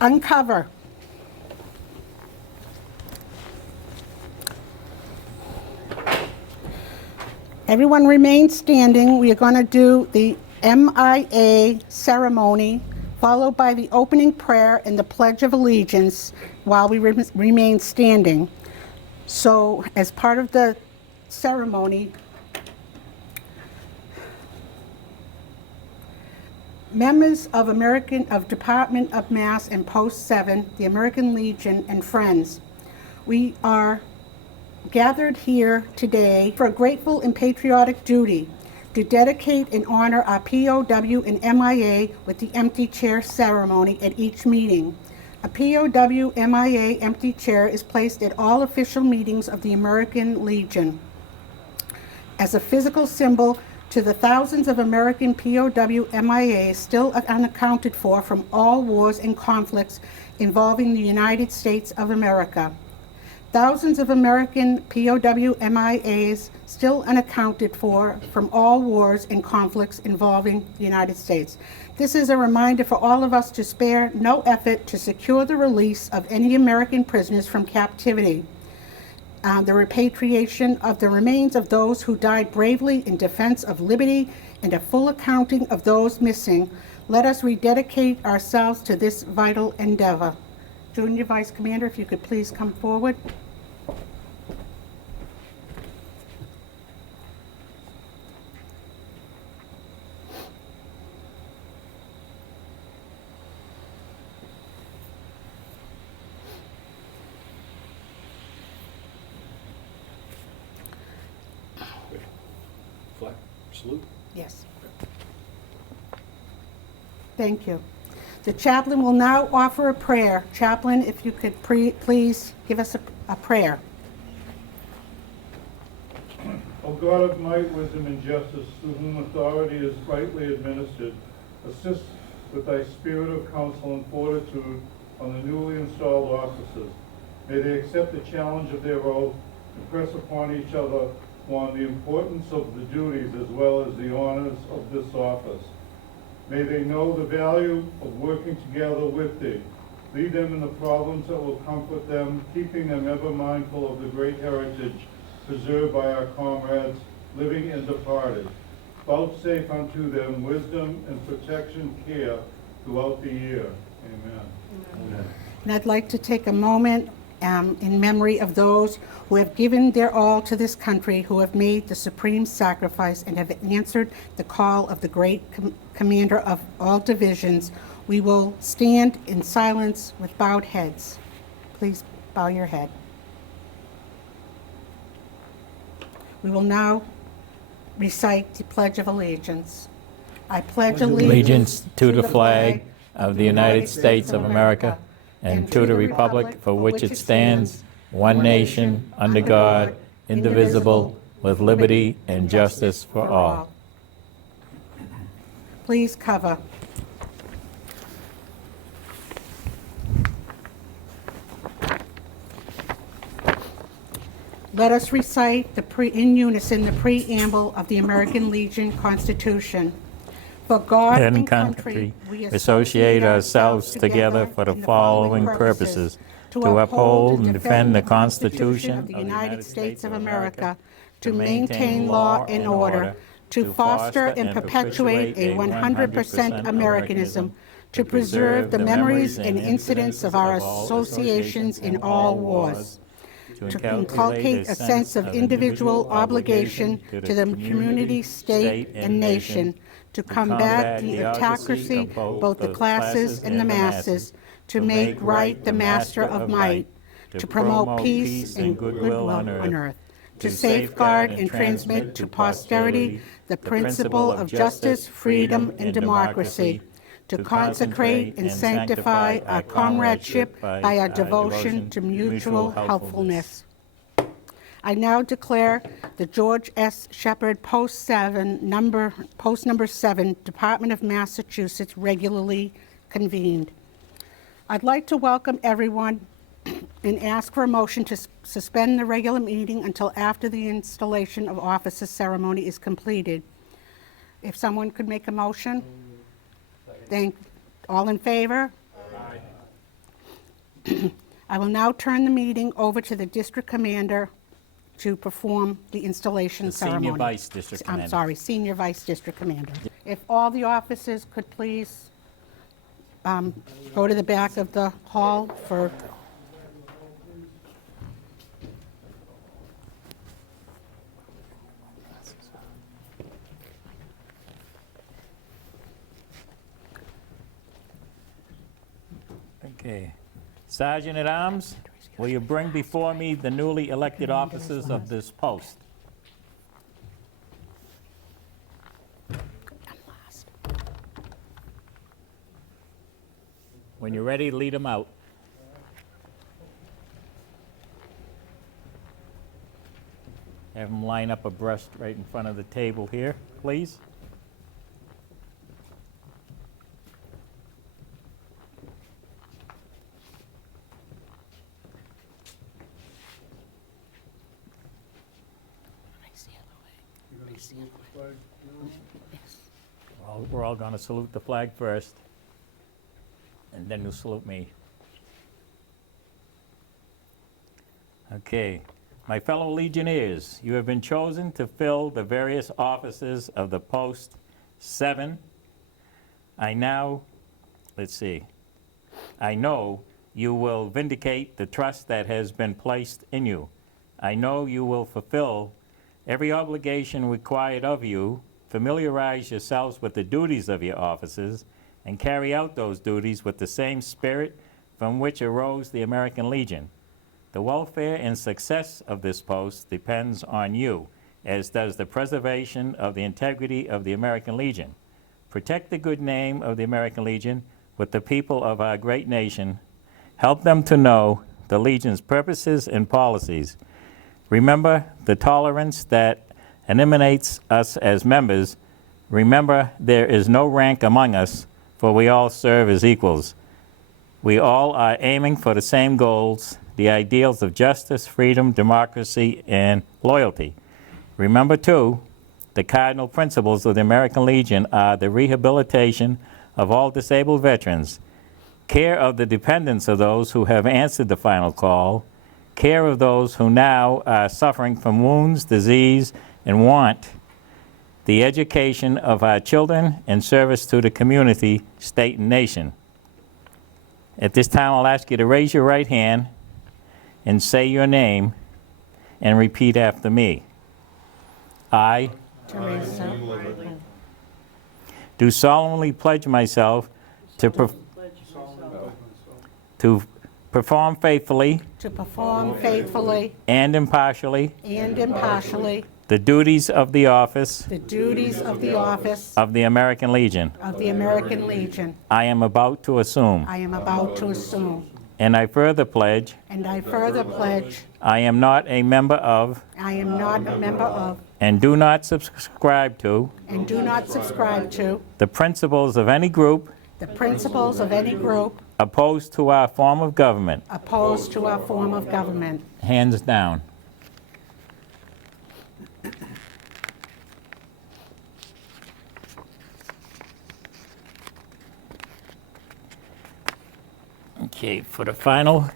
Uncover. Everyone remain standing. We are going to do the MIA ceremony, followed by the opening prayer and the Pledge of Allegiance while we remain standing. So, as part of the ceremony, members of Department of Mass and Post 7, the American Legion, and friends, we are gathered here today for a grateful and patriotic duty to dedicate and honor our POW and MIA with the empty chair ceremony at each meeting. A POW MIA empty chair is placed at all official meetings of the American Legion as a physical symbol to the thousands of American POW MIAs still unaccounted for from all wars and conflicts involving the United States of America. Thousands of American POW MIAs still unaccounted for from all wars and conflicts involving the United States. This is a reminder for all of us to spare no effort to secure the release of any American prisoners from captivity, the repatriation of the remains of those who died bravely in defense of liberty, and a full accounting of those missing. Let us rededicate ourselves to this vital endeavor. Junior Vice Commander, if you could please come forward. Flag, salute. Yes. Thank you. The chaplain will now offer a prayer. Chaplain, if you could please give us a prayer. O God of might, wisdom, and justice, through whom authority is rightly administered, assist with thy spirit of counsel and fortitude on the newly installed officers. May they accept the challenge of their oath and press upon each other on the importance of the duties as well as the honors of this office. May they know the value of working together with thee. Lead them in the problems that will comfort them, keeping them ever mindful of the great heritage preserved by our comrades, living and departed. Vouchsafe unto them wisdom and protection care throughout the year. Amen. Amen. And I'd like to take a moment in memory of those who have given their all to this country, who have made the supreme sacrifice and have answered the call of the great commander of all divisions. We will stand in silence with bowed heads. Please bow your head. We will now recite the Pledge of Allegiance. I pledge allegiance to the flag of the United States of America and to the republic for which it stands, one nation, under God, indivisible, with liberty and justice for all. Please cover. Let us recite in unison the Preamble of the American Legion Constitution. For God and country, we associate ourselves together for the following purposes: to uphold and defend the Constitution of the United States of America, to maintain law and order, to foster and perpetuate a 100% Americanism, to preserve the memories and incidents of our associations in all wars, to inculcate a sense of individual obligation to the community, state, and nation, to combat the autocracy, both the classes and the masses, to make right the master of might, to promote peace and goodwill on earth, to safeguard and transmit to posterity the principle of justice, freedom, and democracy, to consecrate and sanctify our comradeship by our devotion to mutual helpfulness. I now declare the George S. Shepard Post number 7, Department of Massachusetts, regularly convened. I'd like to welcome everyone and ask for a motion to suspend the regular meeting until after the installation of officers ceremony is completed. If someone could make a motion? All in favor? Aye. I will now turn the meeting over to the district commander to perform the installation The ceremony. Senior Vice District Commander. I'm sorry, Senior Vice District Commander. If all the officers could please go to the back of the hall for... Okay. Sergeant at Arms, will you bring before me the newly elected officers of this post? When you're ready, lead them out. Have them line up abreast right in front of the table here, please. We're all going to salute the flag first, and then you'll salute me. Okay. My fellow Legionnaires, you have been chosen to fill the various offices of the Post 7. I know you will vindicate the trust that has been placed in you. I know you will fulfill every obligation required of you, familiarize yourselves with the duties of your offices, and carry out those duties with the same spirit from which arose the American Legion. The welfare and success of this post depends on you, as does the preservation of the integrity of the American Legion. Protect the good name of the American Legion with the people of our great nation. Help them to know the Legion's purposes and policies. Remember the tolerance that emanates us as members. Remember there is no rank among us, for we all serve as equals. We all are aiming for the same goals, the ideals of justice, freedom, democracy, and loyalty. Remember, too, the cardinal principles of the American Legion are the rehabilitation of all disabled veterans, care of the dependents of those who have answered the final call, care of those who now are suffering from wounds, disease, and want, the education of our children, and service to the community, state, and nation. At this time, I'll ask you to raise your right hand and say your name and repeat after me. I Teresa. do solemnly pledge myself to perform faithfully To perform faithfully and impartially and impartially the duties of the office the duties of the office of the American Legion of the American Legion I am about to assume. I am about to assume. And I further pledge And I further pledge I am not a member of I am not a member of and do not subscribe to and do not subscribe to the principles of any group the principles of any group opposed to our form of government. opposed to our form of government. Hands down. Okay, for the final,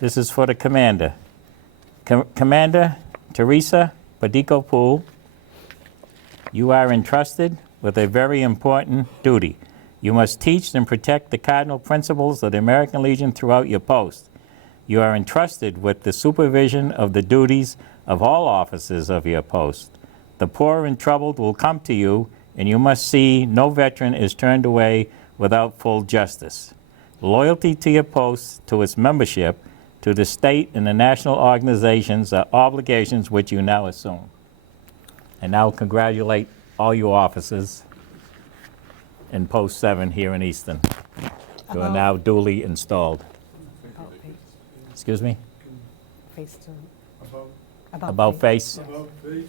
this is for the commander. Commander Teresa Padico, you are entrusted with a very important duty. You must teach and protect the cardinal principles of the American Legion throughout your post. You are entrusted with the supervision of the duties of all officers of your post. The poor and troubled will come to you, and you must see no veteran is turned away without full justice. Loyalty to your post, to its membership, to the state and the national organizations are obligations which you now assume. And now congratulate all you officers in Post 7 here in Easton. You are now duly installed. Excuse me? Face to About face? About face.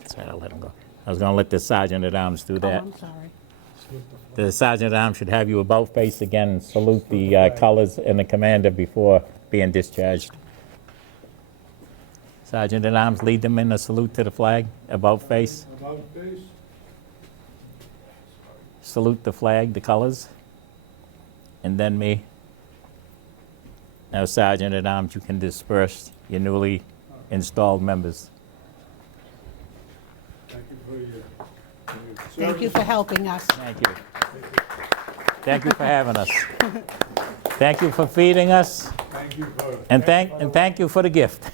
That's right, I'll let him go. I was going to let the Sergeant at Arms do Oh, that. I'm sorry. The Sergeant at Arms should have you about face again and salute the colors and the commander before being discharged. Sergeant at Arms, lead them in a salute to the flag, about face. About face. Salute the flag, the colors. and then me. Now, Sergeant at Arms, you can disperse your newly installed members. Thank you for your Thank you for helping us. Thank you. Thank you for having us. Thank you for feeding us, Thank you for. and thank you for the gift.